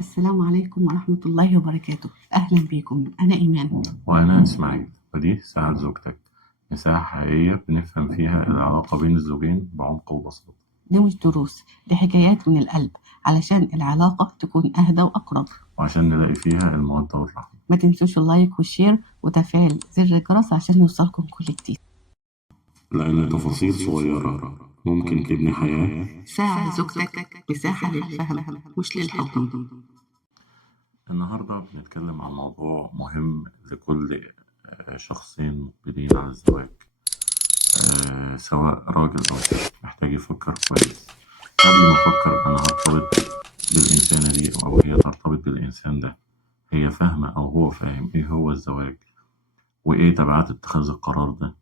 السلام عليكم ورحمة الله وبركاته. أهلا بكم، أنا إيمان. وأنا إسماعيل. ودي ساعة زوجتك، مساحة حقيقية بنفهم فيها العلاقة بين الزوجين بعمق وبساطة. دي مش دروس، دي حكايات من القلب علشان العلاقة تكون أهدى وأقرب. وعشان نلاقي فيها المودة والرحمة. ما تنسوش اللايك والشير وتفعيل زر الجرس عشان يوصلكم كل جديد. لأن تفاصيل صغيرة ممكن تبني حياة. ساعة زوجتك مساحة للفهم مش للحكم. النهاردة بنتكلم عن موضوع مهم لكل شخصين مقبلين على الزواج، سواء راجل أو ست محتاج يفكر كويس قبل ما أفكر أنا هرتبط بالإنسانة دي أو هي ترتبط بالإنسان ده. هي فاهمة أو هو فاهم إيه هو الزواج وإيه تبعات اتخاذ القرار ده؟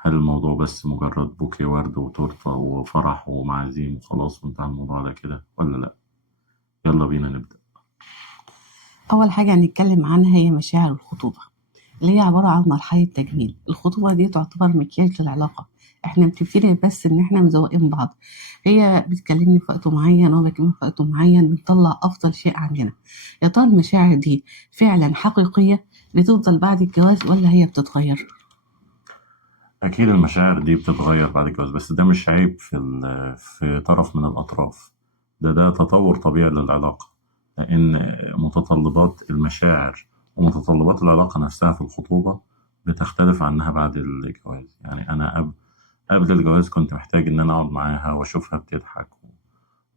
هل الموضوع بس مجرد بوكيه ورد وتورتة وفرح ومعازيم وخلاص وانتهى الموضوع على كده ولا لأ؟ يلا بينا نبدأ. أول حاجة هنتكلم عنها هي مشاعر الخطوبة، اللي هي عبارة عن مرحلة تجميل. الخطوبة دي تعتبر مكياج للعلاقة. احنا بنبتدي بس ان احنا مزوقين بعض، هي بتكلمني في وقت معين وانا بكلمها في وقت معين، بنطلع افضل شيء عندنا. يا ترى المشاعر دي فعلا حقيقية بتفضل بعد الجواز ولا هي بتتغير؟ أكيد المشاعر دي بتتغير بعد الجواز، بس ده مش عيب في طرف من الأطراف. ده تطور طبيعي للعلاقة، لأن متطلبات المشاعر ومتطلبات العلاقة نفسها في الخطوبة بتختلف عنها بعد الجواز. يعني أنا قبل الجواز كنت محتاج إن أنا أقعد معاها وأشوفها بتضحك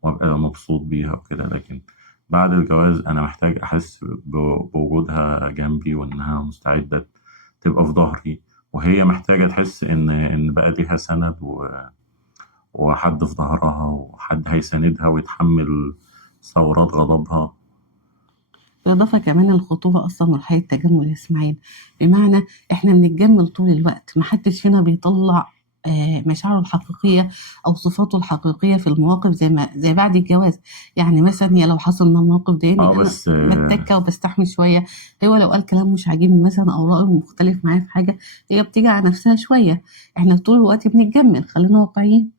وأبقى مبسوط بيها وكده، لكن بعد الجواز أنا محتاج أحس بوجودها جنبي وإنها مستعدة تبقى في ظهري، وهي محتاجة تحس إن بقى ليها سند وحد في ظهرها وحد هيساندها ويتحمل ثورات غضبها. بالإضافة كمان الخطوبة أصلا مرحلة تجمل يا إسماعيل، بمعنى إحنا بنتجمل طول الوقت، محدش فينا بيطلع مشاعره الحقيقية أو صفاته الحقيقية في المواقف زي بعد الجواز. يعني مثلا هي لو حصل من موقف ضايقني أنا بس بتكة وبستحمل شوية، هو لو قال كلام مش عاجبني مثلا أو رأيه مختلف معايا في حاجة هي بتيجي على نفسها شوية. إحنا طول الوقت بنتجمل، خلينا واقعيين.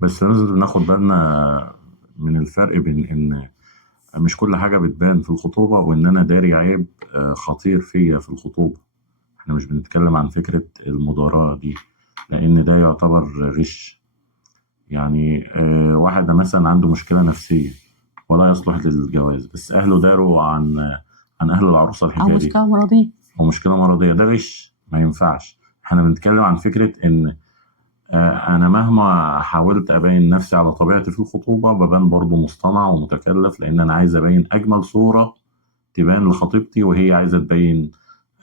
بس لازم ناخد بالنا من الفرق بين إن مش كل حاجة بتبان في الخطوبة وإن أنا داري عيب خطير فيا في الخطوبة. احنا مش بنتكلم عن فكرة المداراة دي، لأن ده يعتبر غش. يعني واحد مثلا عنده مشكلة نفسية ولا يصلح للجواز، بس أهله داروا عن أهل العروسة أو الحكاية دي، مشكلة مرضية. أو مشكلة مرضية. ده غش، ما ينفعش. احنا بنتكلم عن فكرة إن أنا مهما حاولت أبين نفسي على طبيعتي في الخطوبة ببان برضه مصطنع ومتكلف، لأن أنا عايز أبين أجمل صورة تبان لخطيبتي وهي عايزة تبين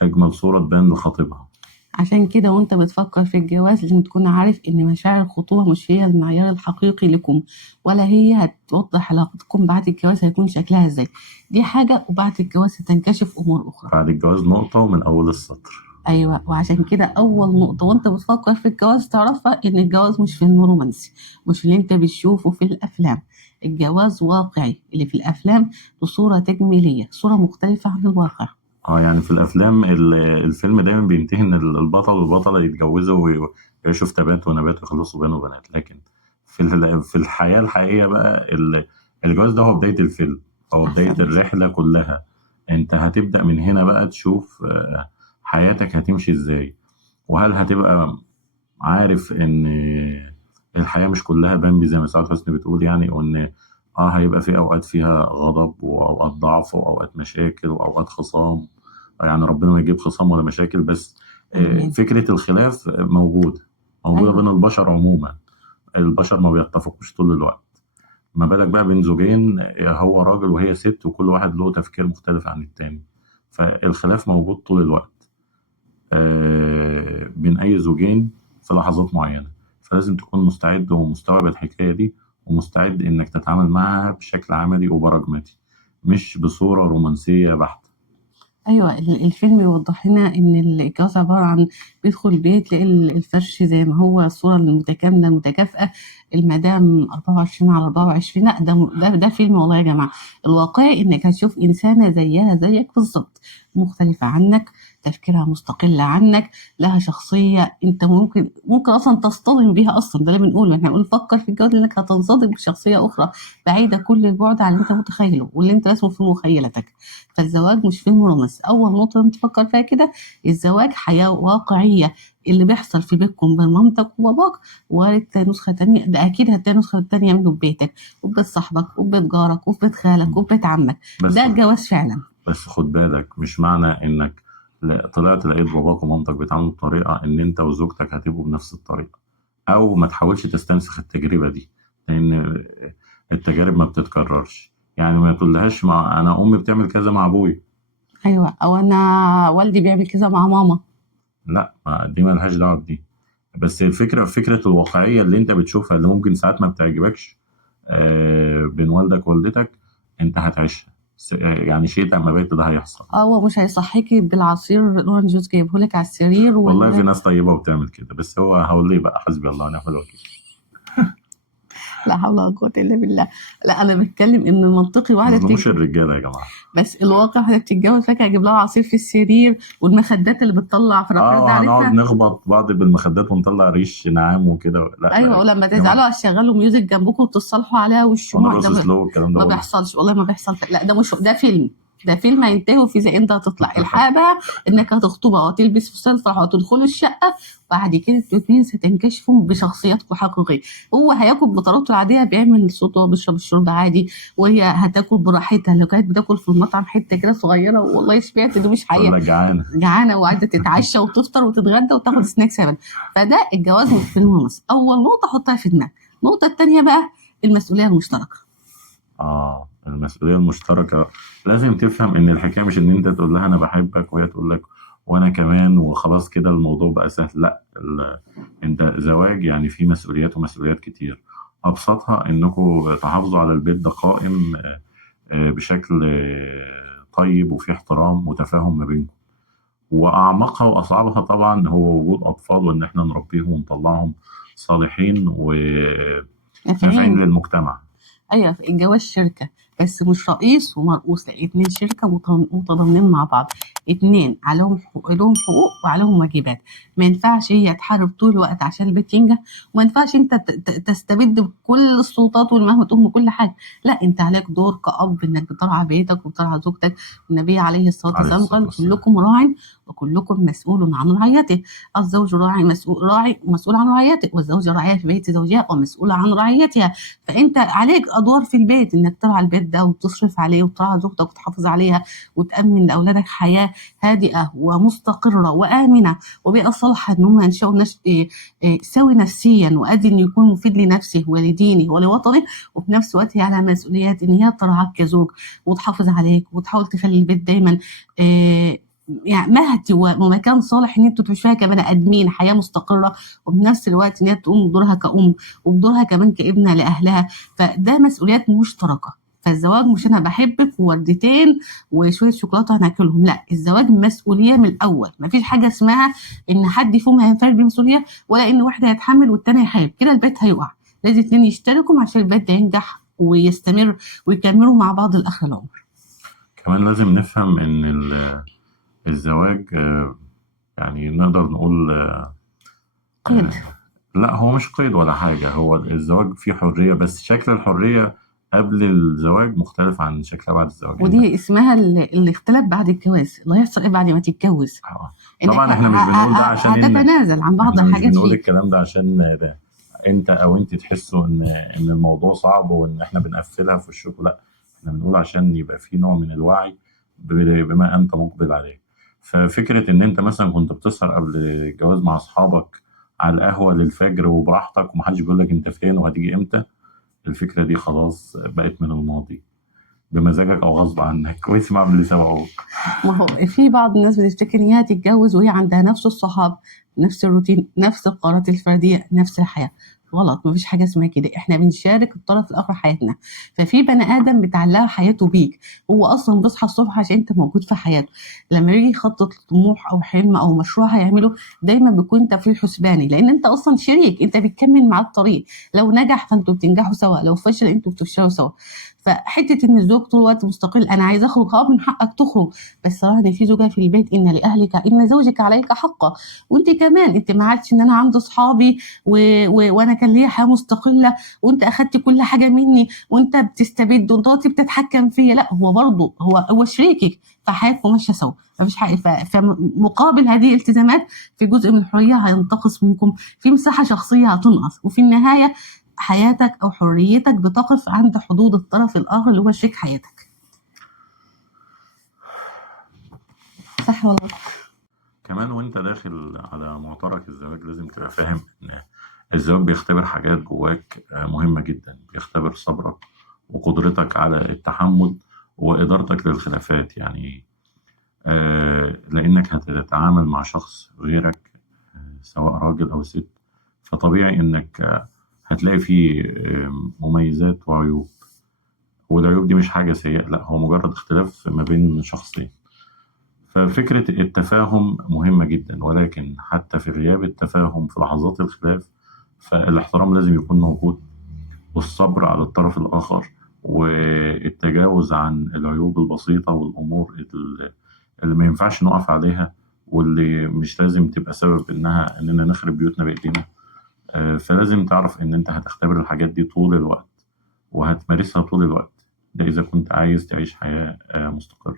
أجمل صورة تبان لخطيبها. عشان كده وانت بتفكر في الجواز لازم تكون عارف ان مشاعر الخطوبة مش هي المعيار الحقيقي لكم، ولا هي هتوضح علاقتكم بعد الجواز هيكون شكلها ازاي. دي حاجة، وبعد الجواز هتنكشف امور اخرى. بعد الجواز نقطة ومن أول السطر. ايوه، وعشان كده اول نقطة وانت بتفكر في الجواز تعرفها ان الجواز مش فيلم رومانسي، مش اللي انت بتشوفه في الافلام. الجواز واقعي، اللي في الافلام بصورة تجميلية، صورة مختلفة عن الواقع. يعني في الأفلام الفيلم دايما بينتهي إن البطل والبطلة يتجوزوا ويعيشوا في تبات ونبات ويخلصوا بين وبنات، لكن في الحياة الحقيقية بقى الجواز ده هو بداية الفيلم، هو بداية احسن. الرحلة كلها. أنت هتبدأ من هنا بقى تشوف حياتك هتمشي إزاي، وهل هتبقى عارف إن الحياة مش كلها بامبي زي ما سعاد حسني بتقول، يعني وإن هيبقى في أوقات فيها غضب وأوقات ضعف وأوقات مشاكل وأوقات خصام. يعني ربنا ما يجيب خصام ولا مشاكل، بس امين. فكرة الخلاف موجودة بين ايوه. البشر عموما. البشر ما بيتفقوش طول الوقت، ما بالك بقى بين زوجين هو راجل وهي ست وكل واحد له تفكير مختلف عن التاني. فالخلاف موجود طول الوقت بين أي زوجين في لحظات معينة. فلازم تكون مستعد ومستوعب الحكاية دي، ومستعد إنك تتعامل معها بشكل عملي وبراجماتي، مش بصورة رومانسية بحتة. أيوه، الفيلم يوضح لنا إن الجواز عبارة عن بيدخل البيت تلاقي الفرش زي ما هو، الصورة المتكاملة المتكافئة، المدام 24/24. لأ، ده فيلم والله يا جماعة. الواقعي إنك هتشوف إنسانة زيها زيك بالظبط، مختلفة عنك، تفكيرها مستقلة عنك، لها شخصية انت ممكن اصلا تصطدم بيها اصلا. ده اللي بنقوله، احنا بنقول فكر في الجواز لانك هتنصدم بشخصية اخرى بعيدة كل البعد عن اللي انت متخيله واللي انت راسمه في مخيلتك. فالزواج مش فيلم رومانسي. اول نقطة لازم تفكر فيها كده، الزواج حياة واقعية. اللي بيحصل في بيتكم بين مامتك وباباك وارد تلاقي نسخة تانية، ده أكيد هتلاقي نسخة تانية منه في بيتك وفي بيت صاحبك وفي بيت جارك وفي بيت خالك وفي بيت عمك. بس ده الجواز فعلا. بس خد بالك، مش معنى انك طلعت لقيت باباك ومامتك بيتعاملوا بطريقة ان انت وزوجتك هتبقوا بنفس الطريقة، او ما تحاولش تستنسخ التجربة دي، لان التجارب ما بتتكررش. يعني ما تقولهاش مع انا امي بتعمل كذا مع ابوي، أيوة، أو أنا والدي بيعمل كذا مع ماما. لا، دي ما لهاش دعوة بدي. بس الفكرة فكرة الواقعية اللي انت بتشوفها، اللي ممكن ساعات ما بتعجبكش بين والدك ووالدتك، انت هتعيشها. يعني شئت اما بيت ده هيحصل. هو مش هيصحيكي بالعصير الاورنج جوز جايبهولك على السرير والله في ناس طيبة وبتعمل كده، بس هو هقول ليه بقى، حسبي الله ونعم الوكيل. لا حول ولا قوة إلا بالله. لا أنا بتكلم إن منطقي ما واحدة تظلموش الرجالة يا جماعة. بس الواقع واحدة بتتجوز فاكرة هجيب لها عصير في السرير والمخدات اللي بتطلع فرافير ده هنقعد عارفها. نخبط بعض بالمخدات ونطلع ريش نعام وكده، لا لا أيوة، يا ولما جماعة، تزعلوا هشغلوا ميوزك جنبكم وتتصالحوا عليها والشموع ونرقص ده سلو الكلام ده ما كله. بيحصلش والله، ما بيحصل. لا ده مش، ده فيلم. ده فيلم هينتهي وفي زي انت هتطلع الحقيقة بقى انك هتخطبها وهتلبس فستان فرح وهتدخلوا الشقة. بعد كده انتوا الاتنين ستنكشفوا بشخصياتكم الحقيقية. هو هياكل بطريقته العادية، بيعمل صوت وهو بيشرب الشرب عادي، وهي هتاكل براحتها. لو كانت بتاكل في المطعم حتة كده صغيرة، والله سمعت دي مش تقول حقيقة، لك جعانة. جعانة وعايزة تتعشى وتفطر وتتغدى وتاخد سناكس ابدا. فده الجواز مش فيلم ونص. اول نقطة حطها في دماغك. النقطة التانية بقى المسؤولية المشتركة. المسؤولية المشتركة، لازم تفهم إن الحكاية مش إن أنت تقول لها أنا بحبك وهي تقول لك وأنا كمان وخلاص كده الموضوع بقى سهل. لا، أنت زواج يعني فيه مسؤوليات ومسؤوليات كتير. أبسطها إنكم تحافظوا على البيت ده قائم بشكل طيب وفيه احترام وتفاهم ما بينكم. وأعمقها وأصعبها طبعا هو وجود أطفال، وإن إحنا نربيهم ونطلعهم صالحين ونافعين للمجتمع. ايوه، الجواز شركه، بس مش رئيس ومرؤوس، لا، اتنين شركه متضامنين مع بعض. اتنين لهم حقوق وعليهم واجبات. ما ينفعش هي تحارب طول الوقت عشان البيت ينجح، وما ينفعش انت تستبد بكل السلطات والمهمة تقوم بكل حاجه. لا، انت عليك دور كأب انك بترعى بيتك وبترعى زوجتك. النبي عليه الصلاه والسلام قال كلكم راع وكلكم مسؤول عن رعيته. الزوج راعي مسؤول عن رعيته، والزوجه راعيه في بيت زوجها ومسؤوله عن رعيتها. فانت عليك ادوار في البيت، انك ترعى البيت ده وتصرف عليه وترعى زوجتك وتحافظ عليها وتامن لاولادك حياه هادئه ومستقره وامنه وبيئه صالحه ان هم ينشأوا سوي نفسيا وقادر انه يكون مفيد لنفسه ولدينه ولوطنه. وفي نفس الوقت هي على مسؤوليات ان هي ترعاك كزوج وتحافظ عليك وتحاول تخلي البيت دايما يعني مهد ومكان صالح ان انتوا تعيشوا فيها كبني ادمين حياه مستقره. وبنفس الوقت ان هي تقوم بدورها كأم وبدورها كمان كابنه لاهلها. فده مسؤوليات مشتركه. فالزواج مش انا بحبك ووردتين وشويه شوكولاته هناكلهم، لا، الزواج مسؤوليه من الاول. مفيش حاجه اسمها ان حد فيهم هينفرد بمسؤوليه ولا ان واحد هيتحمل والتاني هيحارب، كده البيت هيقع. لازم اتنين يشتركوا عشان البيت ده ينجح ويستمر ويكملوا مع بعض لاخر العمر. كمان لازم نفهم ان الزواج يعني نقدر نقول قيد. لا، هو مش قيد ولا حاجة. هو الزواج فيه حرية، بس شكل الحرية قبل الزواج مختلف عن شكلها بعد الزواج. ودي اسمها الاختلاف بعد الجواز. اللي هيحصل ايه بعد ما تتجوز؟ طبعا احنا مش بنقول ده عشان هتتنازل عن بعض احنا الحاجات مش بنقول فيك. الكلام ده عشان ده انت او انت تحسوا ان الموضوع صعب وان احنا بنقفلها في وشكم. لا، احنا بنقول عشان يبقى في نوع من الوعي بما انت مقبل عليه. ففكرة ان انت مثلا كنت بتسهر قبل الجواز مع اصحابك على القهوة للفجر وبراحتك ومحدش بيقول لك انت فين وهتيجي امتى، الفكرة دي خلاص بقت من الماضي، بمزاجك او غصب عنك واسمع من اللي سبقوك. ما هو في بعض الناس بتفتكر ان هي هتتجوز وهي عندها نفس الصحاب، نفس الروتين، نفس القرارات الفرديه، نفس الحياه. غلط، مفيش حاجه اسمها كده. احنا بنشارك الطرف الاخر حياتنا. ففي بني ادم بتعلق حياته بيك، هو اصلا بيصحى الصبح عشان انت موجود في حياته. لما يجي يخطط طموح او حلم او مشروع هيعمله، دايما بيكون انت في الحسباني، لان انت اصلا شريك، انت بتكمل معاه الطريق. لو نجح فانتوا بتنجحوا سوا، لو فشل انتوا بتفشلوا سوا. فحته ان الزوج طول الوقت مستقل، انا عايز اخرج، من حقك تخرج، بس صراحه ان في زوجه في البيت، ان لاهلك ان زوجك عليك حقا. وانت كمان، انت ما عادش ان انا عندي اصحابي وانا كان ليا حياه مستقله وانت اخدت كل حاجه مني وانت بتستبد وانت بتتحكم فيا. لا، هو برضه هو شريكك، فحياتكم ماشيه سوا، مفيش حاجه. فمقابل هذه الالتزامات في جزء من الحريه هينتقص منكم، في مساحه شخصيه هتنقص، وفي النهايه حياتك او حريتك بتقف عند حدود الطرف الاخر اللي هو شريك حياتك. صح ولا غلط؟ كمان وانت داخل على معترك الزواج لازم تبقى فاهم ان الزواج بيختبر حاجات جواك مهمة جدا، بيختبر صبرك وقدرتك على التحمل وإدارتك للخلافات. يعني لأنك هتتعامل مع شخص غيرك، سواء راجل أو ست، فطبيعي إنك هتلاقي فيه مميزات وعيوب، والعيوب دي مش حاجة سيئة، لا، هو مجرد اختلاف ما بين شخصين. ففكرة التفاهم مهمة جدا، ولكن حتى في غياب التفاهم في لحظات الخلاف فالاحترام لازم يكون موجود، والصبر على الطرف الآخر، والتجاوز عن العيوب البسيطة والأمور اللي ما ينفعش نقف عليها، واللي مش لازم تبقى سبب إننا نخرب بيوتنا بإيدينا. فلازم تعرف إن أنت هتختبر الحاجات دي طول الوقت وهتمارسها طول الوقت، ده إذا كنت عايز تعيش حياة مستقرة.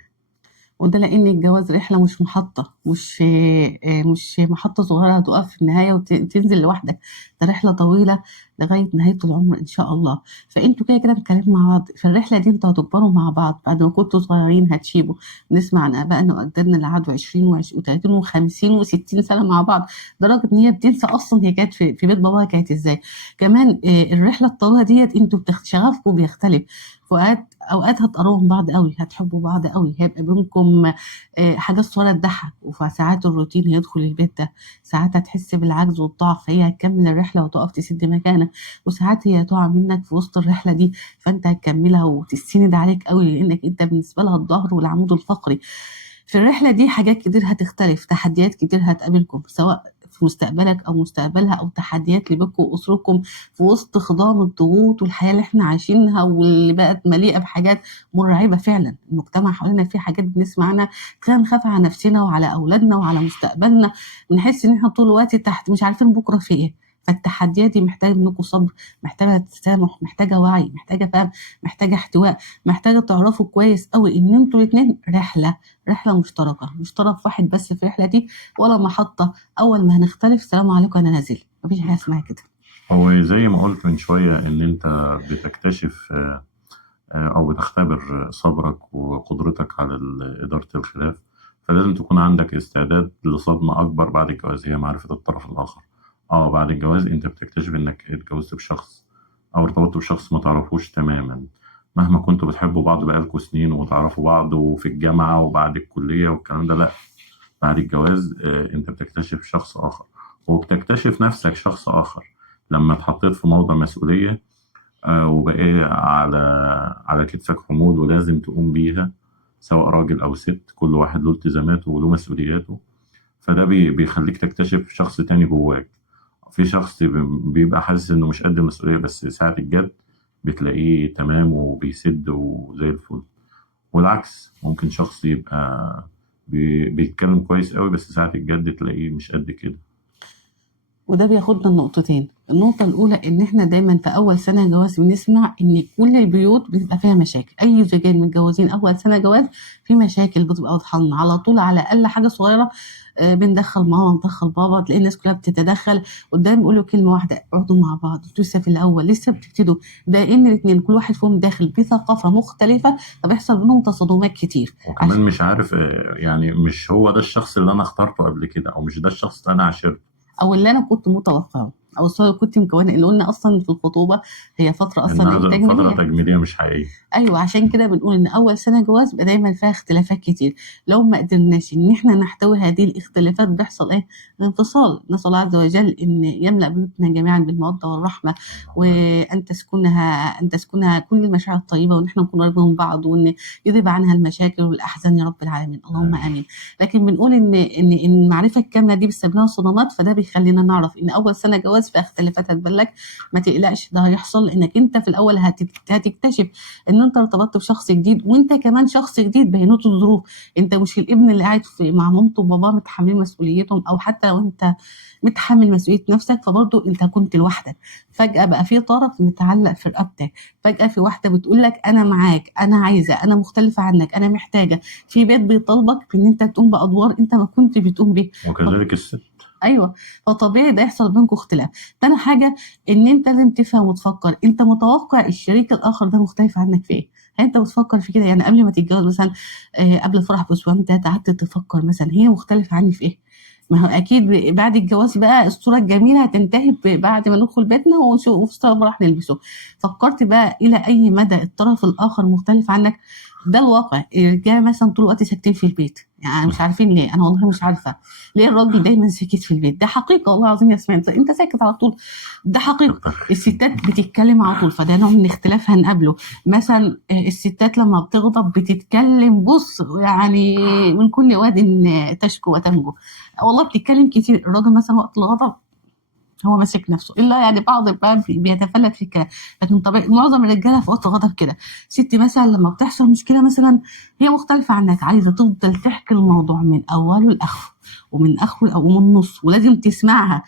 وده لان الجواز رحله، مش محطه، مش محطه صغيره هتقف في النهايه وتنزل لوحدك. ده رحله طويله لغايه نهايه العمر ان شاء الله. فانتوا كده كده بتتكلموا مع بعض في الرحله دي، انتوا هتكبروا مع بعض. بعد ما كنتوا صغيرين هتشيبوا. نسمع عن ابائنا واجدادنا اللي قعدوا 20 و30 و50 و60 سنه مع بعض، لدرجه ان هي بتنسى اصلا هي كانت في بيت باباها كانت ازاي. كمان الرحله الطويله ديت انتوا شغفكم بيختلف. اوقات هتقربوا من بعض قوي، هتحبوا بعض قوي، هيبقى بينكم حاجات صغيره تضحك. وفي ساعات الروتين هيدخل البيت ده، ساعات هتحس بالعجز والضعف فهي هتكمل الرحله وتقف تسد مكانك، وساعات هي هتقع منك في وسط الرحله دي فانت هتكملها وتستند عليك قوي، لانك انت بالنسبه لها الظهر والعمود الفقري. في الرحله دي حاجات كتير هتختلف، تحديات كتير هتقابلكم، سواء في مستقبلك او مستقبلها، او تحديات لبكم واسركم في وسط خضام الضغوط والحياه اللي احنا عايشينها، واللي بقت مليئه بحاجات مرعبه فعلا. المجتمع حوالينا فيه حاجات بنسمع عنها خلينا نخاف على نفسنا وعلى اولادنا وعلى مستقبلنا، بنحس ان احنا طول الوقت تحت مش عارفين بكره في ايه. فالتحديات دي محتاجه منكم صبر، محتاجه تسامح، محتاجه وعي، محتاجه فهم، محتاجه احتواء، محتاجه تعرفوا كويس قوي ان انتوا الاثنين رحله مشتركه، مش طرف واحد بس في الرحله دي، ولا محطه اول ما هنختلف سلام عليكم انا نازل. مفيش حاجه اسمها كده. هو زي ما قلت من شوية إن أنت بتكتشف أو بتختبر صبرك وقدرتك على إدارة الخلاف، فلازم تكون عندك استعداد لصدمة أكبر بعد الجواز، هي معرفة الطرف الآخر. بعد الجواز أنت بتكتشف إنك اتجوزت بشخص أو ارتبطت بشخص ما تعرفوش تماما، مهما كنتوا بتحبوا بعض بقالكوا سنين وتعرفوا بعض وفي الجامعة وبعد الكلية والكلام ده، لأ، بعد الجواز أنت بتكتشف شخص آخر، وبتكتشف نفسك شخص آخر لما اتحطيت في موضع مسؤولية، وبقى على كتفك حمول ولازم تقوم بيها، سواء راجل أو ست، كل واحد له التزاماته وله مسؤولياته. فده بيخليك تكتشف شخص تاني جواك. في شخص بيبقى حاسس إنه مش قد المسؤولية، بس ساعة الجد بتلاقيه تمام وبيسد وزي الفل. والعكس، ممكن شخص يبقى بيتكلم كويس قوي بس ساعة الجد تلاقيه مش قد كده. وده بياخدنا لنقطتين. النقطة الأولى إن إحنا دايما في أول سنة جواز بنسمع إن كل البيوت بتبقى فيها مشاكل. أي زوجين متجوزين أول سنة جواز في مشاكل بتبقى واضحة لنا على طول، على أقل حاجة صغيرة بندخل ماما ندخل بابا، تلاقي الناس كلها بتتدخل قدام بيقولوا كلمة واحدة: اقعدوا مع بعض، انتوا لسه في الأول، لسه بتبتدوا. ده إن الاتنين كل واحد فيهم داخل بثقافة مختلفة، فبيحصل بينهم تصادمات كتير. وكمان مش عارف يعني مش هو ده الشخص اللي أنا اخترته قبل كده، أو مش ده الشخص اللي أنا عاشرته، او اللي انا كنت متوقعه، او الصوره اللي كنت مكونه، اللي قلنا اصلا في الخطوبه هي فتره اصلا إنها فترة تجميليه. تجميلية مش حقيقية. ايوه، عشان كده بنقول ان اول سنه جواز بيبقى دايما فيها اختلافات كتير. لو ما قدرناش ان احنا نحتوي هذه الاختلافات بيحصل ايه؟ الانفصال. نسال الله عز وجل ان يملا بيوتنا جميعا بالموده والرحمه، وان تسكنها كل المشاعر الطيبه، وان احنا نكون قريبين من بعض، وان يذهب عنها المشاكل والاحزان يا رب العالمين، اللهم امين. لكن بنقول ان المعرفه الكامله دي بتسبب لنا صدمات، فده بيخلينا نعرف ان اول سنه جواز الجواز فيها اختلافات هتبلك، ما تقلقش ده هيحصل، لانك انت في الاول هتكتشف ان انت ارتبطت بشخص جديد، وانت كمان شخص جديد بينته الظروف. انت مش الابن اللي قاعد مع مامته وباباه متحملين مسؤوليتهم، او حتى لو انت متحمل مسؤوليه نفسك فبرضه انت كنت لوحدك. فجاه بقى في طرف متعلق في رقبتك، فجاه في واحده بتقول لك انا معاك، انا عايزه، انا مختلفه عنك، انا محتاجه، في بيت بيطالبك بان انت تقوم بادوار انت ما كنت بتقوم بيها. وكذلك الست. ايوه، فطبيعي ده يحصل بينكم اختلاف. تاني حاجه ان انت لازم تفهم وتفكر، انت متوقع الشريك الاخر ده مختلف عنك في ايه؟ هل انت بتفكر في كده؟ يعني قبل ما تتجوز مثلا، قبل الفرح باسبوعين تلاته قعدت تفكر مثلا هي مختلفه عني في ايه؟ ما هو اكيد بعد الجواز بقى الصوره الجميله هتنتهي بعد ما ندخل بيتنا وفستان راح نلبسه. فكرت بقى الى اي مدى الطرف الاخر مختلف عنك؟ ده الواقع. الرجاله مثلا طول الوقت ساكتين في البيت، يعني مش عارفين ليه، انا والله مش عارفه ليه الراجل دايما ساكت في البيت. ده حقيقه والله العظيم يا اسماء، انت ساكت على طول، ده حقيقه. الستات بتتكلم على طول، فده نوع من اختلاف هنقابله. مثلا الستات لما بتغضب بتتكلم، بص يعني من كل واد تشكو وتنجو، والله بتتكلم كتير. الراجل مثلا وقت الغضب هو ماسك نفسه، الا يعني بعض بقى بيتفلت في الكلام، لكن طبيعي معظم الرجاله في وقت غضب كده. ست مثلا لما بتحصل مشكله مثلا هي مختلفه عنك، عايزه تفضل تحكي الموضوع من اوله لاخره، ومن اخره او من نص، ولازم تسمعها.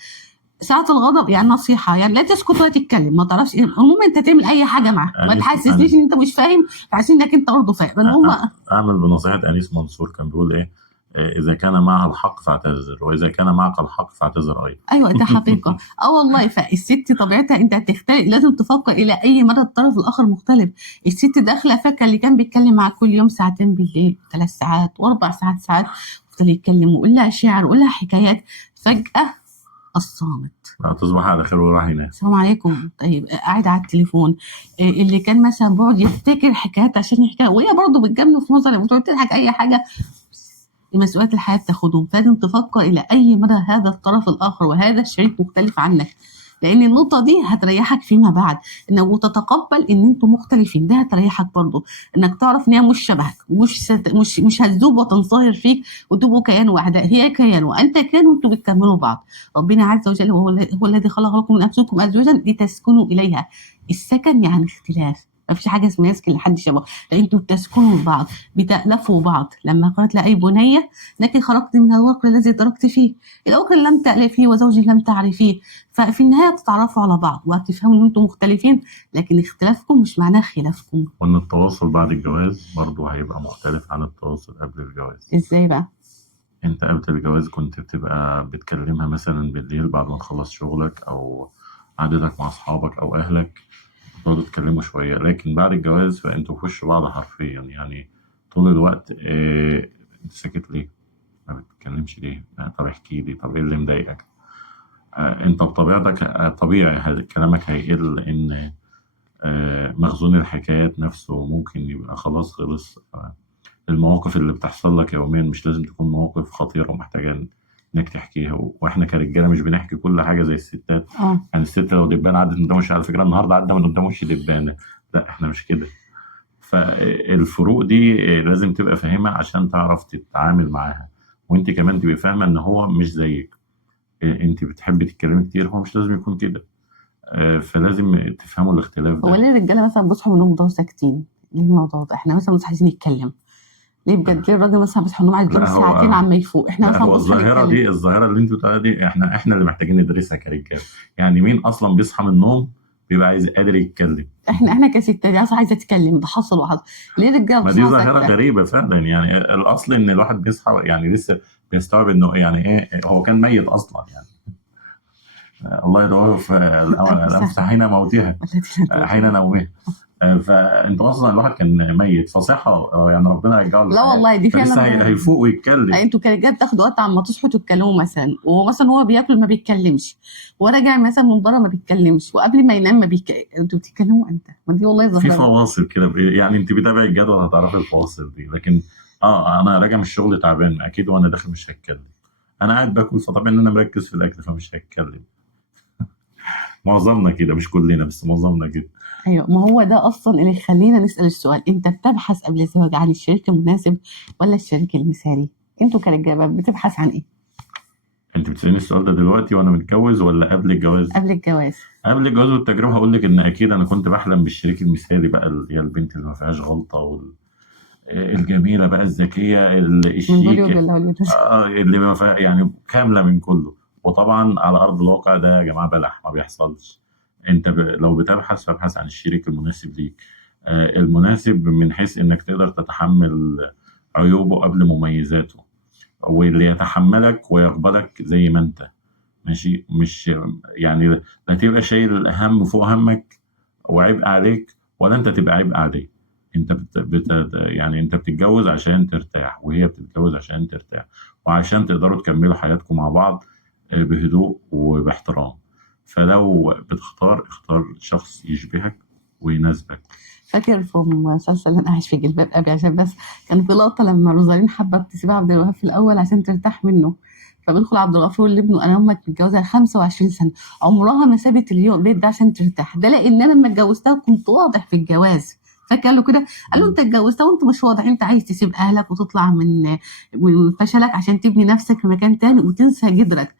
ساعة الغضب يعني نصيحة، يعني لا تسكت ولا تتكلم، ما تعرفش ايه، المهم انت تعمل اي حاجة معاها، ما تحسسنيش ان انت مش فاهم، تحسسني انك انت برضه فاهم. المهم اعمل بنصيحة انيس منصور، كان بيقول ايه؟ اذا كان معها الحق فاعتذر، واذا كان معك الحق فاعتذر ايضا. ايوه ده حقيقه. والله فالست طبيعتها انت هتختلف، لازم تفكر الى اي مدى الطرف الاخر مختلف. الست داخله فاكره اللي كان بيتكلم معاك كل يوم ساعتين بالليل 3 ساعات و4 ساعات يفضل يتكلم ويقول لها شعر ويقول لها حكايات، فجاه الصامت. لا تصبح على خير وراح ينام. السلام عليكم، طيب قاعد على التليفون. اللي كان مثلا بيقعد يفتكر حكايات عشان يحكيها، وهي برضه بتجامله في نظرك وتقعد تضحك اي حاجه. مسؤوليات الحياة بتاخدهم، فلازم تفكر إلى أي مدى هذا الطرف الآخر وهذا الشريك مختلف عنك، لأن النقطة دي هتريحك فيما بعد، إنك وتتقبل إن أنتوا مختلفين. ده هتريحك برضه، إنك تعرف إن هي مش شبهك، مش هتذوب وتنصهر فيك وتبقوا كيان واحد، هي كيان وأنت كيان وأنتوا بتكملوا بعض. ربنا عز وجل هو الذي خلق لكم من أنفسكم أزواجا لتسكنوا إليها. السكن يعني اختلاف، مفيش حاجة اسمها يسكن لحد شبه، لأن انتوا بتسكنوا لبعض، بتألفوا بعض. لما قالت لأي بنية لكن خرجت من الوكر الذي تركت فيه، الوكر لم تألفيه وزوجي لم تعرفيه، ففي النهاية تتعرفوا على بعض وهتفهموا ان انتوا مختلفين، لكن اختلافكم مش معناه خلافكم. وان التواصل بعد الجواز برضه هيبقى مختلف عن التواصل قبل الجواز. ازاي بقى؟ انت قبل الجواز كنت بتبقى بتكلمها مثلا بالليل بعد ما تخلص شغلك او قعدتك مع اصحابك او اهلك، تقعدوا تتكلموا شوية. لكن بعد الجواز فانتوا في وش بعض حرفيا، يعني طول الوقت انت ساكت ليه؟ ما بتتكلمش ليه؟ طب احكي لي، طب ايه اللي مضايقك؟ انت بطبيعتك طبيعي كلامك هيقل، ان مخزون الحكايات نفسه ممكن يبقى خلاص خلص. المواقف اللي بتحصل لك يوميا مش لازم تكون مواقف خطيرة ومحتاجة انك تحكيها. واحنا كرجاله مش بنحكي كل حاجه زي الستات. يعني الست لو دبان عدت من قدام وش، على فكره النهارده عدى من قدام وش دبانه، لا احنا مش كده. فالفروق دي لازم تبقى فاهمها عشان تعرف تتعامل معاها، وانت كمان تبقى فاهمه ان هو مش زيك. انت بتحبي تتكلمي كتير، هو مش لازم يكون كده. فلازم تفهموا الاختلاف ده. هو ليه الرجاله مثلا بيصحوا من النوم ساكتين؟ ليه الموضوع ده؟ احنا مثلا مش عايزين نتكلم ليه بجد؟ ليه الراجل مثلا بيصحى من النوم عايز ينام ساعتين عما يفوق؟ احنا مثلا هو الظاهره اللي انتوا بتقولها دي احنا اللي محتاجين ندرسها كرجاله. يعني مين اصلا بيصحى من النوم بيبقى عايز قادر يتكلم؟ احنا كستات عايزه اتكلم، ده حصل وحصل. ليه الرجاله ما دي ظاهره غريبه فعلا. يعني الاصل ان الواحد بيصحى يعني لسه بيستوعب انه يعني ايه، هو كان ميت اصلا يعني. الله يدعوه في الانفس حين موتها حين نومها. فانت اصلا الواحد كان ميت فصحى، يعني ربنا يرجعه لا والله دي فعلا لسه هيفوق ويتكلم. انتوا كرجاله بتاخدوا وقت عما تصحوا تتكلموا مثلا، ومثلا هو بياكل ما بيتكلمش، وراجع مثلا من بره ما بيتكلمش، وقبل ما ينام ما انتوا بتتكلموا امتى؟ ما دي والله ظاهره في فواصل كده. يعني انت بتابع الجدول هتعرفي الفواصل دي. لكن انا راجع من الشغل تعبان، اكيد وانا داخل مش هتكلم. انا قاعد باكل فطبيعي ان انا مركز في الاكل فمش هتكلم. معظمنا كده، مش كلنا بس معظمنا كده. ايوه، ما هو ده اصلا اللي يخلينا نسال السؤال، انت بتبحث قبل الزواج عن الشريك المناسب ولا الشريك المثالي؟ انتوا كرجاله بتبحث عن ايه؟ انت بتسألني السؤال ده دلوقتي وانا متجوز ولا قبل الجواز؟ قبل الجواز. قبل الجواز والتجربة هقول لك ان اكيد انا كنت بحلم بالشريك المثالي بقى، اللي هي البنت اللي ما فيهاش غلطة الجميلة بقى، الذكية، من بوليوود الشيك، ولا هوليوود؟ اللي ما فيها يعني كاملة من كله. وطبعا على أرض الواقع ده يا جماعة بلح، ما بيحصلش. أنت لو بتبحث فابحث عن الشريك المناسب ليك، المناسب من حيث إنك تقدر تتحمل عيوبه قبل مميزاته، واللي يتحملك ويقبلك زي ما أنت ماشي. مش يعني لا تبقى شايل هم فوق همك وعبء عليك، ولا انت تبقى عبء عليه. انت يعني انت بتتجوز عشان ترتاح، وهي بتتجوز عشان ترتاح، وعشان تقدروا تكملوا حياتكم مع بعض بهدوء وباحترام. فلو بتختار، اختار شخص يشبهك ويناسبك. فاكر في مسلسل انا عايش في جلباب ابي، عشان بس كان في لقطه لما روزالين حابه تسيب عبد الوهاب في الاول عشان ترتاح منه، فبيدخل عبد الغفور لابنه: انا امك متجوزه 25 سنه، عمرها ما سابت البيت ده عشان ترتاح، ده لان انا لما اتجوزتها كنت واضح في الجواز. فقال له كده، قال له: انت اتجوزتها وانت مش واضح، انت عايز تسيب اهلك وتطلع من فشلك عشان تبني نفسك في مكان تاني وتنسى جدرك،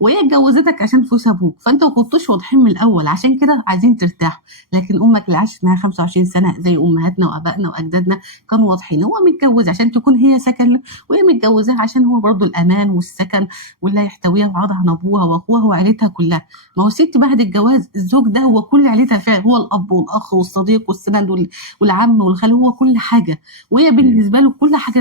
وهي اتجوزتك عشان فلوس ابوك، فانت ما كنتوش واضحين من الاول، عشان كده عايزين ترتاحوا. لكن امك اللي عاشت معاها 25 سنه زي امهاتنا وابائنا واجدادنا كانوا واضحين، هو متجوز عشان تكون هي سكن، وهي متجوزاه عشان هو برضو الامان والسكن واللي هيحتويها وعضها عن ابوها واخوها وعيلتها كلها. ما هو الست بعد الجواز الزوج ده هو كل عيلتها فعلا، هو الاب والاخ والصديق والسند والعم والخال، هو كل حاجه، وهي بالنسبه له كل حاجه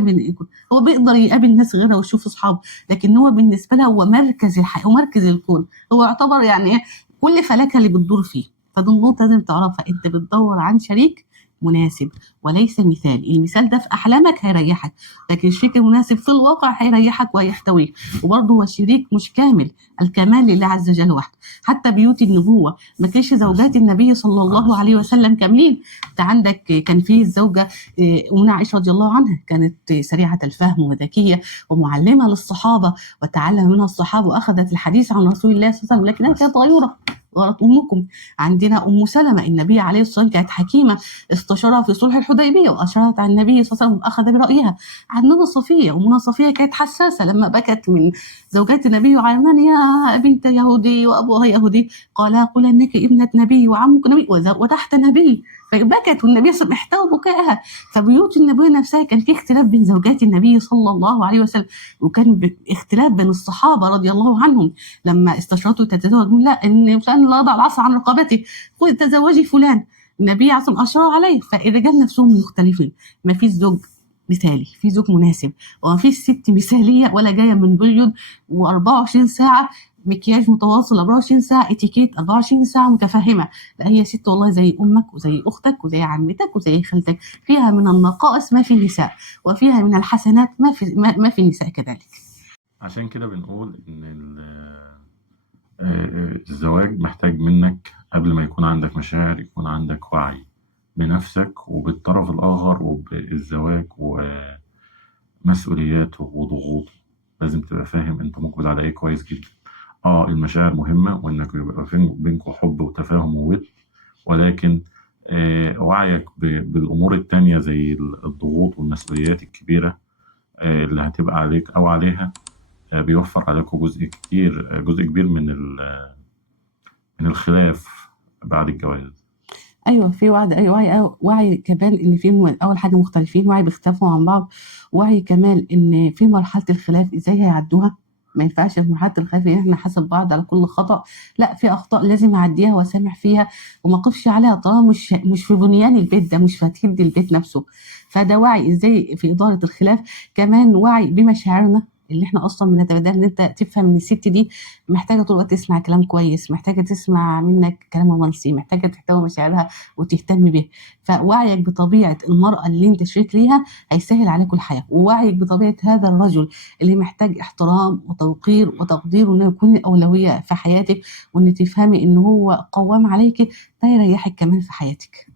هو بيقدر يقابل ناس غيرها ويشوف اصحابه، لكن هو بالنسبه لها هو مركز الحياه ومركز الكون، هو يعتبر يعني ايه كل فلكه اللي بتدور فيه. فدي النقطة لازم تعرفها، انت بتدور عن شريك مناسب وليس مثالي. المثال ده في احلامك هيريحك، لكن الشريك المناسب في الواقع هيريحك وهيحتويك. وبرضه هو الشريك مش كامل، الكمال لله عز وجل وحده. حتى بيوت النبوة ما كانش زوجات النبي صلى الله عليه وسلم كاملين. انت عندك كان فيه الزوجة أمنا عائشة رضي الله عنها، كانت سريعة الفهم وذكية ومعلمة للصحابة، وتعلم منها الصحابة وأخذت الحديث عن رسول الله صلى الله عليه وسلم، لكنها كانت غيورة، غلط أمكم. عندنا أم سلمة، النبي عليه الصلاة والسلام كانت حكيمة، استشارها في صلح الحديبية وأشارت على النبي صلى الله عليه وسلم وأخذ برأيها. عندنا صفية، أمنا صفية كانت حساسة لما بكت من زوجات النبي وعلمان: يا بنت يهودي وأبوها يهودي، قال: قل إنك ابنة نبي وعمك نبي وتحت نبي. فبكت والنبي صلى الله عليه وسلم احتوى بكائها. فبيوت النبي نفسها كان في اختلاف بين زوجات النبي صلى الله عليه وسلم، وكان اختلاف بين الصحابة رضي الله عنهم لما استشرته تتزوج، لا ان فلان لا يضع العصا عن رقبته، خذ تزوجي فلان، النبي عليه الصلاه والسلام اشار عليه. فالرجال نفسهم مختلفين، ما فيش زوج مثالي، في زوج مناسب، وما فيش ست مثاليه ولا جايه من بليون و24 ساعه مكياج متواصل 24 ساعه، اتيكيت 24 ساعه متفهمه. لا، هي ست والله زي امك وزي اختك وزي عمتك وزي خالتك، فيها من النقائص ما في النساء، وفيها من الحسنات ما في النساء كذلك. عشان كده بنقول إن الزواج محتاج منك قبل ما يكون عندك مشاعر يكون عندك وعي بنفسك وبالطرف الآخر وبالزواج ومسؤولياته وضغوطه. لازم تبقى فاهم انت مقبل على ايه كويس جدا. المشاعر مهمة، وانك يبقى بينكم حب وتفاهم وود، ولكن وعيك بالأمور التانية زي الضغوط والمسؤوليات الكبيرة اللي هتبقى عليك أو عليها، بيوفر عليكم جزء كبير من الخلاف بعد الجواز. ايوه في وعي، ايوه وعي كمان ان في اول حاجه مختلفين، وعي بيختلفوا عن بعض، وعي كمان ان في مرحله الخلاف ازاي هيعدوها. ما ينفعش في مرحله الخلاف ان احنا نحاسب بعض على كل خطا، لا، في اخطاء لازم اعديها واسامح فيها وما اقفش عليها، طالما مش في بنيان البيت ده، مش في هتهد البيت نفسه. فده وعي ازاي في اداره الخلاف. كمان وعي بمشاعرنا اللي احنا اصلا بنتبادل، ان انت تفهم ان الست دي محتاجه طول الوقت تسمع كلام كويس، محتاجه تسمع منك كلام رومانسي، محتاجه تحتوي مشاعرها وتهتم بيه. فوعيك بطبيعه المراه اللي انت شريك ليها هيسهل عليك الحياه، ووعيك بطبيعه هذا الرجل اللي محتاج احترام وتوقير وتقدير، وانه يكون اولويه في حياتك، وان تفهمي ان هو قوام عليك، ده يريحك كمان في حياتك.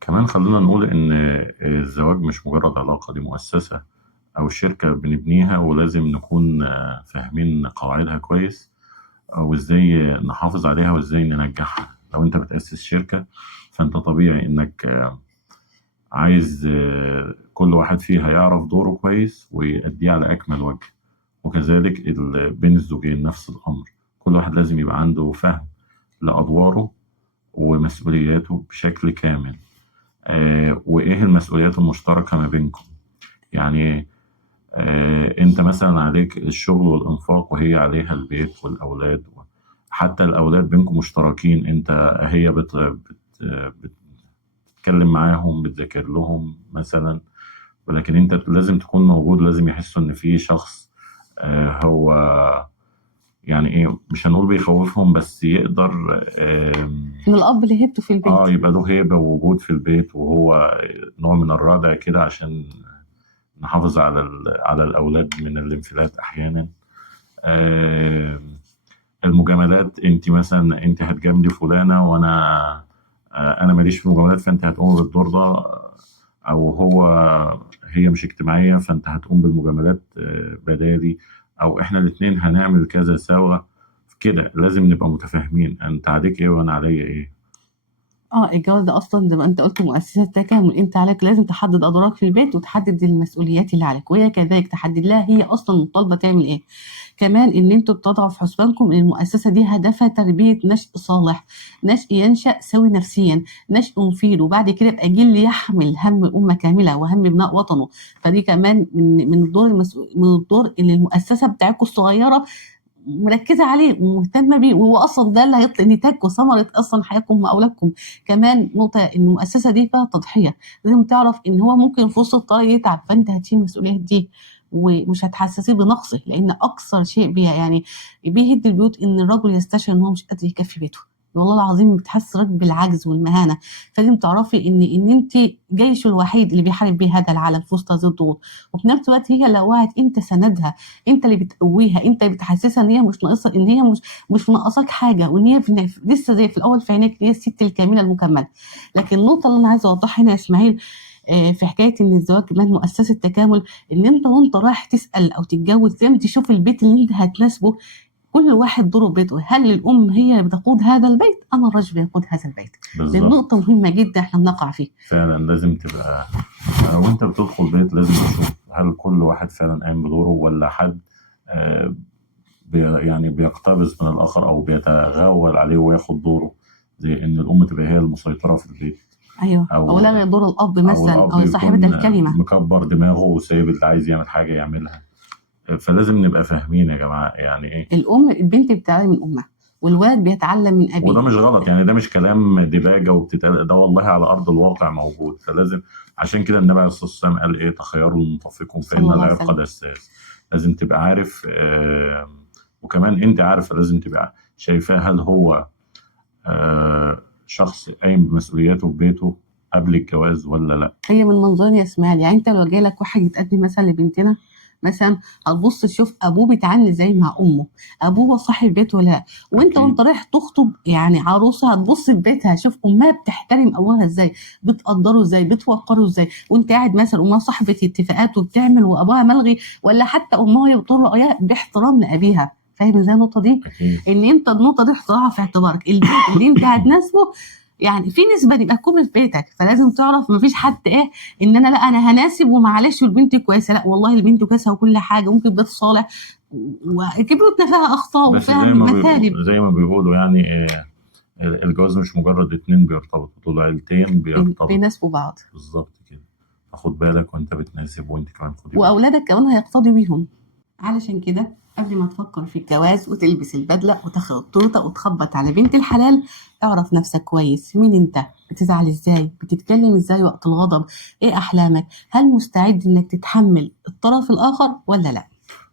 كمان خلينا نقول إن الزواج مش مجرد علاقة، دي مؤسسة أو شركة بنبنيها، ولازم نكون فاهمين قواعدها كويس، وإزاي نحافظ عليها وإزاي ننجحها. لو أنت بتأسس شركة فأنت طبيعي إنك عايز كل واحد فيها يعرف دوره كويس ويأديه على أكمل وجه، وكذلك بين الزوجين نفس الأمر. كل واحد لازم يبقى عنده فهم لأدواره ومسؤولياته بشكل كامل. وإيه المسؤوليات المشتركة ما بينكم. يعني أنت مثلا عليك الشغل والإنفاق، وهي عليها البيت والأولاد. حتى الأولاد بينكم مشتركين. هي بتتكلم معاهم، بتذاكر لهم مثلا، ولكن أنت لازم تكون موجود. لازم يحسوا إن في شخص هو يعني إيه، مش هنقول بيخوفهم، بس يقدر إن الأب اللي هيبته في البيت. يبقى له هيبة ووجود في البيت، وهو نوع من الردع كده، عشان نحافظ على الأولاد من الانفلات أحيانا. المجاملات، انت مثلا انت هتجاملي فلانة، انا ماليش في المجاملات، فانت هتقوم بالدور ده. او هي مش اجتماعية، فانت هتقوم بالمجاملات بدالي، او احنا الاتنين هنعمل كذا سوا. كده لازم نبقى متفاهمين، انت عليك ايه وانا عليا ايه. الجواز ده اصلا زي ما انت قلت مؤسسة تكامل. انت عليك لازم تحدد ادوارك في البيت وتحدد المسؤوليات اللي عليك، وهي كذلك تحدد لها هي اصلا مطالبة تعمل ايه. كمان ان انتوا بتضعوا في حسبانكم ان المؤسسة دي هدفها تربية نشء صالح، نشء ينشأ سوي نفسيا، نشء مفيد، وبعد كده يبقى جيل يحمل هم الأمة كاملة وهم بناء وطنه. فدي كمان من الدور من الدور اللي المؤسسة بتاعتكم الصغيرة مركزة عليه ومهتمة بيه، وهو أصلا ده اللي هيطلق نتاج وثمرة أصلا حياتكم وأولادكم. كمان نقطة إن المؤسسة دي فيها تضحية، لازم تعرف إن هو ممكن في وسط الطريق يتعب، فأنت هتشيل المسؤوليات دي ومش هتحسسيه بنقصه، لأن أكثر شيء بيها يعني بيهد البيوت إن الرجل يستشعر إن هو مش قادر يكفي بيته. والله العظيم بتحس الراجل بالعجز والمهانة. فلازم تعرفي إن أنت جيشه الوحيد اللي بيحارب بيه هذا العالم في وسط هذه الضغوط، وفي نفس الوقت هي لو وقعت أنت سندها، انت اللي بتقويها، انت اللي بتحسسها ان هي مش ناقصه، ان هي مش ناقصاك حاجه، وان هي لسه زي في الاول في عينيك هي الست الكامله المكمله. لكن النقطه اللي انا عايزه اوضحها هنا يا اسماعيل، في حكايه ان الزواج كمان مؤسسه تكامل، ان انت وانت رايح تسال او تتجوز لازم تشوف البيت اللي انت هتناسبه. كل واحد دوره بيته، هل الام هي اللي بتقود هذا البيت ام الرجل بيقود هذا البيت؟ دي بالظبط. نقطه مهمه جدا احنا بنقع فيها. فعلا لازم تبقى وانت بتدخل بيت لازم تشوف هل كل واحد فعلا قايم بدوره، ولا حد يعني بيقتبس من الآخر أو بيتغول عليه وياخد دوره، زي إن الأم تبقى هي المسيطرة في البيت، ايوه، او لغي دور الاب مثلا، الأب او صاحبه يكون الكلمه. مكبر دماغه وسايب اللي عايز يعمل حاجة يعملها. فلازم نبقى فاهمين يا جماعة يعني إيه. البنت بتتعلم من امها، والولد بيتعلم من ابيه. وده مش غلط، يعني ده مش كلام دباجة وبتتقال، ده والله على أرض الواقع موجود. فلازم عشان كده النبي عليه الصلاة والسلام قال إيه: تخيروا المنطفقون صلى فإن الله عليه العرق وسلم. دساس. لازم تبقى عارف. وكمان أنت عارفة، لازم تبقى شايفاه هل هو شخص قايم بمسؤولياته في بيته قبل الجواز ولا لا. هي من منظور يا اسماعيل، يعني انت لو جاي لك واحد يتقدم مثلا لبنتنا مثلا، هتبص تشوف ابوه بيتعامل ازاي مع امه، ابوه هو صاحب بيت ولا لا. وانت أكيد. وانت رايح تخطب يعني عروسه، هتبص في بيتها شوف امها بتحترم ابوها ازاي، بتقدره ازاي، بتوقره ازاي. وانت قاعد مثلا امها صاحبه اتفاقات وبتعمل وابوها ملغي، ولا حتى امها هي بتقول رايها باحترام لابيها. فاهم ازاي النقطه دي؟ أكيد. ان انت النقطه دي احطها في اعتبارك، البيت اللي انت هتناسبه يعني في نسبه يبقى تكون في بيتك. فلازم تعرف مفيش حد ان انا لا انا هناسب ومعلش والبنت كويسه، لا والله البنت كويسه وكل حاجه، ممكن بيت صالح وبيوتنا فيها اخطاء بس وفيها مثالب. زي ما بيقولوا يعني الجواز مش مجرد اتنين بيرتبطوا، دول عيلتين بيرتبطوا. بيناسبوا بعض بالظبط كده. فخد بالك وانت بتناسب، وانت كمان خدي بالك. واولادك كمان هيقتضي بيهم. علشان كده قبل ما تفكر في الجواز وتلبس البدله وتاخد التورته وتخبط على بنت الحلال، اعرف نفسك كويس. مين انت؟ بتزعل ازاي؟ بتتكلم ازاي وقت الغضب؟ ايه احلامك؟ هل مستعد انك تتحمل الطرف الاخر ولا لا؟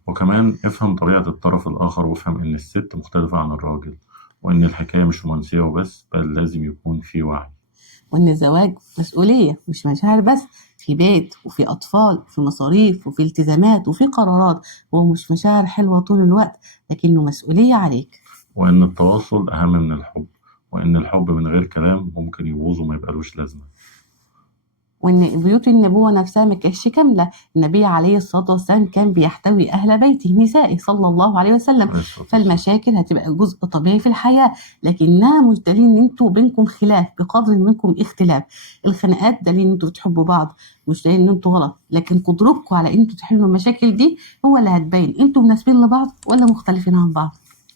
وكمان افهم طبيعة الطرف الآخر، وافهم إن الست مختلفة عن الراجل، وإن الحكاية مش رومانسية وبس، بل لازم يكون في وعي. وإن الزواج مسؤولية مش مشاعر بس، في بيت وفي أطفال وفي مصاريف وفي التزامات وفي قرارات. هو مش مشاعر حلوة طول الوقت، لكنه مسؤولية عليك. وإن التواصل أهم من الحب، وإن الحب من غير كلام ممكن يبوظ وما يبقالوش لازمة. وإن بيوت النبوة نفسها ما كانتش كاملة. النبي عليه الصلاة والسلام كان بيحتوي أهل بيته نسائه صلى الله عليه وسلم. عليه الصلاة والسلام. فالمشاكل هتبقى جزء طبيعي في الحياة، لكنها مش دليل إن أنتوا بينكم خلاف بقدر منكم اختلاف. الخناقات دليل إن أنتوا بتحبوا بعض، مش دليل إن أنتوا غلط، لكن قدرتكم على إن أنتوا تحلوا المشاكل دي هو اللي هتبين أنتوا مناسبين لبعض ولا مختلفين عن بعض.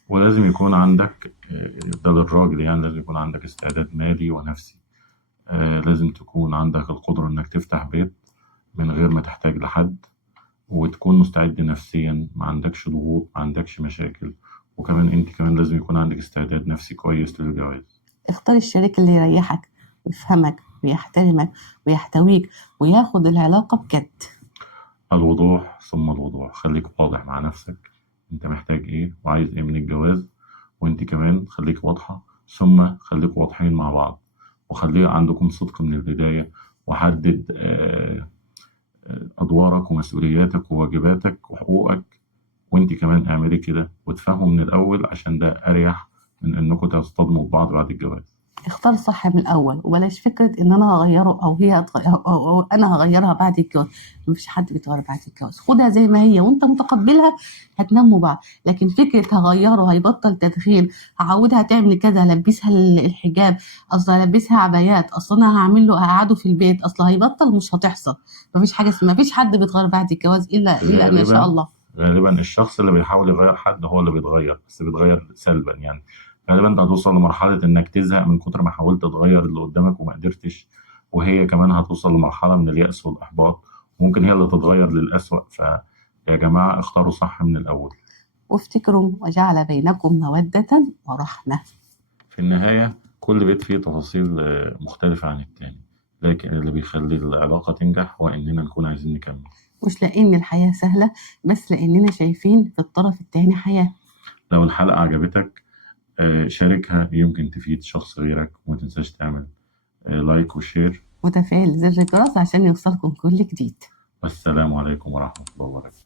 ولازم يكون عندك ده للراجل يعني، لازم يكون عندك استعداد مالي ونفسي. لازم تكون عندك القدرة إنك تفتح بيت من غير ما تحتاج لحد، وتكون مستعد نفسيا، ما عندكش ضغوط، ما عندكش مشاكل. وكمان انت كمان لازم يكون عندك استعداد نفسي كويس للجواز. اختار الشريك اللي يريحك ويفهمك ويحترمك ويحتويك وياخد العلاقة بجد. الوضوح ثم الوضوح، خليك واضح مع نفسك انت محتاج ايه وعايز ايه من الجواز، وانت كمان خليك واضحة، ثم خليك واضحين مع بعض، وخلي عندكم صدق من البداية. وحدد أدوارك ومسؤولياتك وواجباتك وحقوقك، وانت كمان اعملي كده وتفهموا من الأول، عشان ده أريح من إنكم تصطدموا ببعض بعد الجواز. اختار صح من الأول، وبلاش فكرة إن أنا هغيره أو هي أو أنا هغيرها بعد الجواز. مفيش حد بيتغير بعد الجواز، خدها زي ما هي وأنت متقبلها هتناموا بعض. لكن فكرة هغيره، هيبطل تدخين، هعودها تعمل كذا، هلبسها الحجاب، أصل هلبسها عبايات، أصل أنا هعمل له هقعده في البيت، أصل هيبطل، مش هتحصل. مفيش حد بيتغير بعد الجواز إلا أن يشاء الله. غالبا الشخص اللي بيحاول يغير حد هو اللي بيتغير، بس بيتغير سلبا يعني. غالبا انت هتوصل لمرحلة انك تزهق من كتر ما حاولت تغير اللي قدامك وما قدرتش، وهي كمان هتوصل لمرحلة من اليأس والإحباط، ممكن هي اللي تتغير للأسوأ. فيا جماعة اختاروا صح من الأول. وافتكروا وجعل بينكم مودة ورحمة. في النهاية كل بيت فيه تفاصيل مختلفة عن التاني، لكن اللي بيخلي العلاقة تنجح هو إننا نكون عايزين نكمل. مش لأن الحياة سهلة، بس لأننا شايفين في الطرف التاني حياة. لو الحلقة عجبتك شاركها، يمكن تفيد شخص غيرك. وما تنساش تعمل لايك وشير وتفعيل زر الجرس عشان يوصلكم كل جديد. والسلام عليكم ورحمة الله وبركاته.